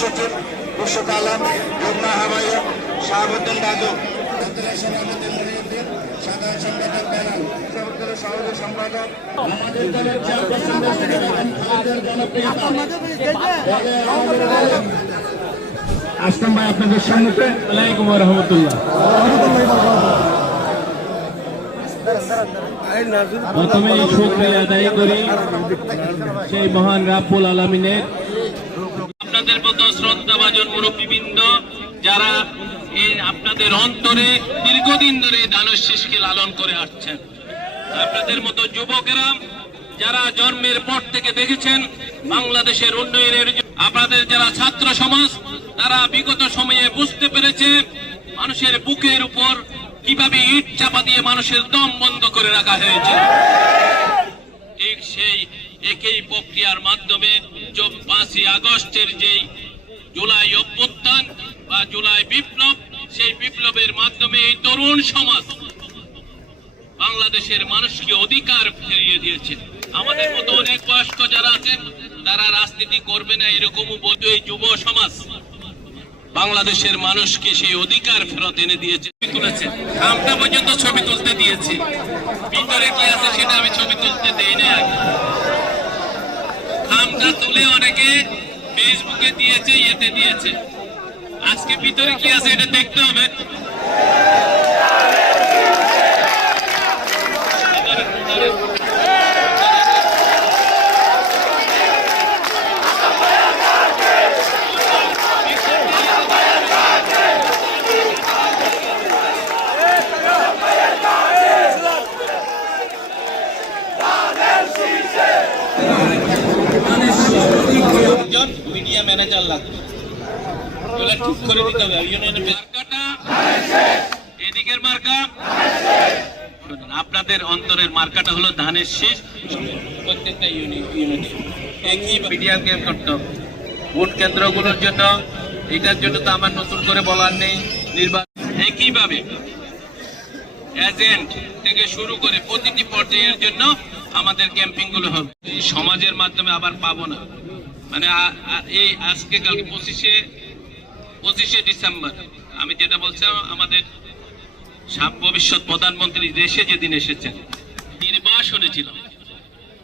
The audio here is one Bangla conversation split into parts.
সচিব খুরশেদ আলম, যমুনা হাবাইয়া, শাহাবুদ্দিন রাজু, সভাপতি মনিউদ্দিন, সাধারণ সম্পাদক বেলাল, সহযোগী সম্পাদক আমাদের দলের চেয়ারপারসন আসলাম ভাই আপনাদের সম্মুখে। ওয়ালাইকুম রহমতুল্লাহ। প্রথমে শুকরিয়া আদায় করি সেই মহান রাব্বুল আলামিনের। আপনাদের মতো শ্রদ্ধাভাজন মুরব্বীবৃন্দ যারা আপনাদের অন্তরে দীর্ঘদিন ধরে দানের শীষকে লালন করে আসছেন, আপনাদের মতো যুবকেরা যারা জন্মের পর থেকে দেখেছেন বাংলাদেশের উন্নয়নের, আপনাদের যারা ছাত্র সমাজ তারা বিগত সময়ে বুঝতে পেরেছে মানুষের বুকের উপর কিভাবে ইট চাপা দিয়ে মানুষের দম বন্ধ করে রাখা হয়েছে। ঠিক সেই একই প্রক্রিয়ার মাধ্যমে 5ই আগস্টের যেই জুলাই অভ্যুত্থান বা জুলাই বিপ্লব, সেই বিপ্লবের মাধ্যমে এই তরুণ সমাজ বাংলাদেশের মানুষকে অধিকার ফিরিয়ে দিয়েছে। আমাদের মতো অনেক বয়স্ক যারা আছেন তারা রাজনীতি করবে না এরকমও বলতো, এই যুব সমাজ বাংলাদেশের মানুষকে সেই অধিকার ফেরত এনে দিয়েছে, তুলেছে। আমরা পর্যন্ত ছবি তুলতে দিয়েছি, ভিতরে কি আছে সেটা আমি ছবি তুলতে দেই না। আমরা তুলে অনেকে ফেসবুকে দিয়েছে, ইয়েতে দিয়েছে। আজকে ভিতরে কি আছে এটা দেখতে হবে। মিডিয়া ম্যানেজার লাগবে, ঠিক করে দিতে হবে। এদিকের মার্কা, আপনাদের অন্তরের মার্কাটা হলো ধানের শীষ। প্রত্যেকটা ইউনিটে একই মিডিয়া ক্যাম্প করতে হবে ভোট কেন্দ্রগুলোর জন্য। এটার জন্য তো আমার নতুন করে বলার নেই। নির্বাচন একইভাবে এজেন্ট থেকে শুরু করে প্রতিটি পর্যায়ের জন্য আমাদের ক্যাম্পিং গুলো হবে। সমাজের মাধ্যমে আবার পাবো না, মানে এই আজকে কালকে 25শে ডিসেম্বর আমি যেটা বলছিলাম, আমাদের ভবিষ্যৎ প্রধানমন্ত্রী দেশে যেদিন এসেছেন নির্বাসনে ছিলাম,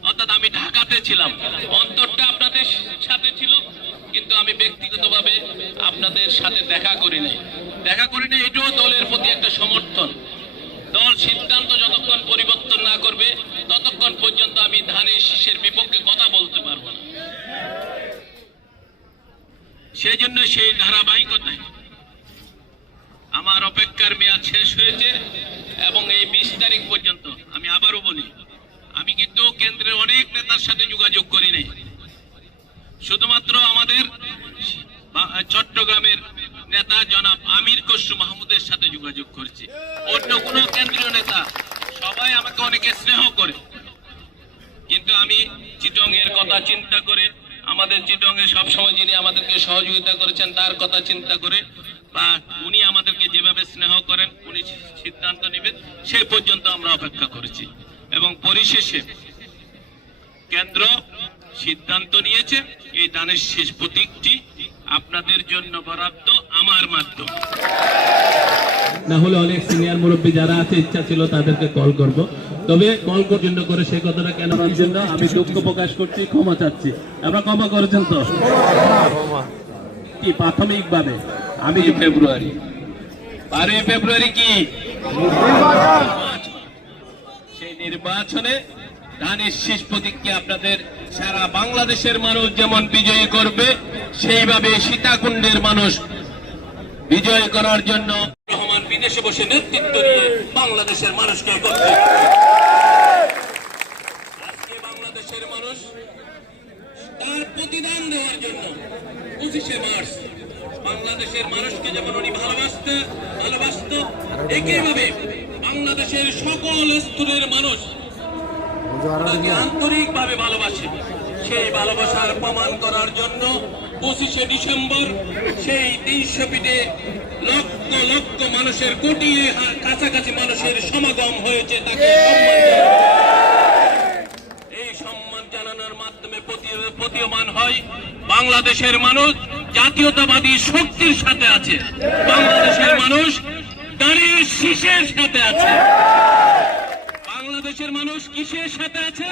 অর্থাৎ আমি ঢাকাতে ছিলাম, অন্তরটা আপনাদের সাথে ছিল, কিন্তু আমি ব্যক্তিগতভাবে আপনাদের সাথে দেখা করি নাই। এটাও দলের প্রতি একটা সমর্থন। দল সিদ্ধান্ত যতক্ষণ পরিবর্তন না করবে ততক্ষণ পর্যন্ত আমি ধানের শীষের বিপক্ষে কথা বলতে পারবো না। সেই জন্য সেই ধারাবাহিকতায় আমার অপেক্ষার মেয়াদ শেষ হয়েছে এবং এই 20 তারিখ পর্যন্ত আমি আবারও বলি, আমি কিন্তু কেন্দ্রের অনেক নেতার সাথে যোগাযোগ করি নাই, শুধুমাত্র আমাদের চট্টগ্রামের নেতা জনাব আমির খসরু মাহমুদের সাথে যোগাযোগ করেছি। অন্য কোন কেন্দ্রীয় নেতা সবাই আমাকে অনেকে স্নেহ করে, কিন্তু আমি চিটং এর কথা চিন্তা করে, আমাদের চিটং এ সবসময় যিনি আমাদেরকে সহযোগিতা করেছেন তার কথা চিন্তা করে, বা উনি আমাদেরকে যেভাবে স্নেহ করেন উনি সিদ্ধান্ত নেবেন, সেই পর্যন্ত আমরা অপেক্ষা করেছি। এবং পরিশেষে কেন্দ্র সিদ্ধান্ত নিয়েছে এই ধানের শীষ প্রতীকটি আপনাদের জন্য বরাদ্দ আমার মাধ্যমে। না হলে অনেক সিনিয়র মুরব্বী যারা আছে ইচ্ছা ছিল তাদেরকে কল করব, তবে কল পর্যন্ত করে সেই কথাটা কেন জন্য আমি দুঃখ প্রকাশ করছি, ক্ষমা চাচ্ছি। আপনারা ক্ষমা করেছেন তো? কি প্রাথমিকভাবে আমি ফেব্রুয়ারি 12 ফেব্রুয়ারি কি সেই নির্বাচনে ধানের শীষ প্রতীককে আপনাদের সারা বাংলাদেশের মানুষ যেমন বিজয়ী করবে, সেইভাবে সীতাকুণ্ডের মানুষ বিজয় করার জন্য রহমান বিদেশে বসে নেতৃত্ব দিয়ে বাংলাদেশের মানুষকে আজকে বাংলাদেশের মানুষ তার প্রতিদান দেওয়ার জন্য 25শে মার্চ বাংলাদেশের মানুষকে যেমন উনি ভালোবাসত, একইভাবে বাংলাদেশের সকল স্তরের মানুষ তাকে আন্তরিকভাবে ভালোবাসে। সেই ভালোবাসার প্রমাণ করার জন্য 25শে ডিসেম্বর সেই 300 ফিটে লক্ষ লক্ষ মানুষের কোটি কাছাকাছি মানুষের সমাগম হয়েছে। তাকে এই সম্মান জানানোর মাধ্যমে প্রতীয়মান হয় বাংলাদেশের মানুষ জাতীয়তাবাদী শক্তির সাথে আছে, বাংলাদেশের মানুষ দাঁড়িয়ে শীষের সাথে আছে। বাংলাদেশের মানুষ কিসের সাথে আছে?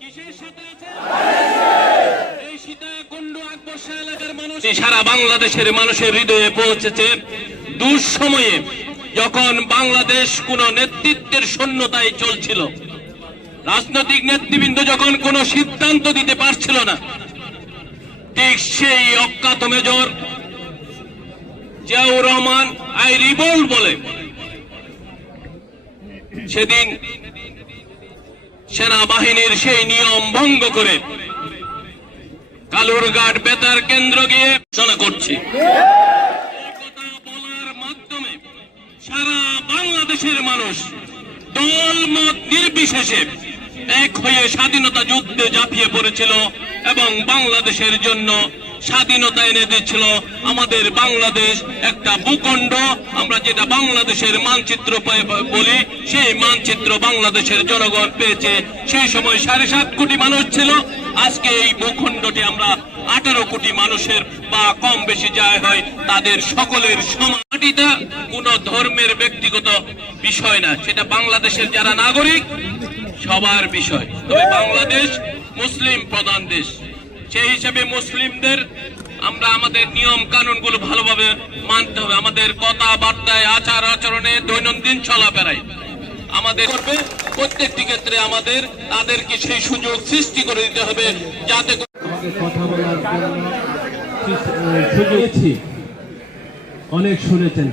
কিসের সাথে আছে? এই সীতাকুণ্ড আকবর্ষা এলাকার মানুষ সারা বাংলাদেশের মানুষের হৃদয়ে পৌঁছেছে দুঃসময়ে, যখন বাংলাদেশ কোন নেতৃত্বের শূন্যতায় চলছিল, রাজনৈতিক নেতৃবৃন্দ যখন কোন সিদ্ধান্ত দিতে পারছিল না, ঠিক সেই অজ্ঞাত major Ziaur Rahman I revolt বলে সেদিন সেনাবাহিনীর সেই নিয়ম ভঙ্গ করে কালুরঘাট বেতার কেন্দ্র গিয়ে ঘোষণা করছে। কথা বলার মাধ্যমে সারা বাংলাদেশের মানুষ দল মত নির্বিশেষে এক হয়ে স্বাধীনতা যুদ্ধে ঝাঁপিয়ে পড়েছিল এবং বাংলাদেশের জন্য স্বাধীনতা এনে দিচ্ছিল। আমাদের বাংলাদেশ একটা ভূখণ্ড, আমরা যেটা বাংলাদেশের মানচিত্র বলি, সেই মানচিত্র বাংলাদেশের জনগণ পেয়েছে। সেই সময় 7.5 কোটি মানুষ ছিল, আজকে এই ভূখণ্ডটি আমরা 18 কোটি মানুষের বা কম বেশি যায় হয় তাদের সকলের সমাটিটা কোন ধর্মের ব্যক্তিগত বিষয় না, সেটা বাংলাদেশের যারা নাগরিক সবার বিষয়। তবে বাংলাদেশ মুসলিম প্রধান দেশ, সেই হিসেবে মুসলিমদের আমরা আমাদের নিয়ম কানুনগুলো ভালোভাবে মানতে হবে। আমাদের কথাবার্তায়, আচার আচরণে, দৈনন্দিন চলাফেরায় আমাদের করবে প্রত্যেকটি ক্ষেত্রে আমাদের তাদেরকে সেই সুযোগ সৃষ্টি করে দিতে হবে, যাতে কথা বলার জন্য সুযোগ অনেক শুনেছেন।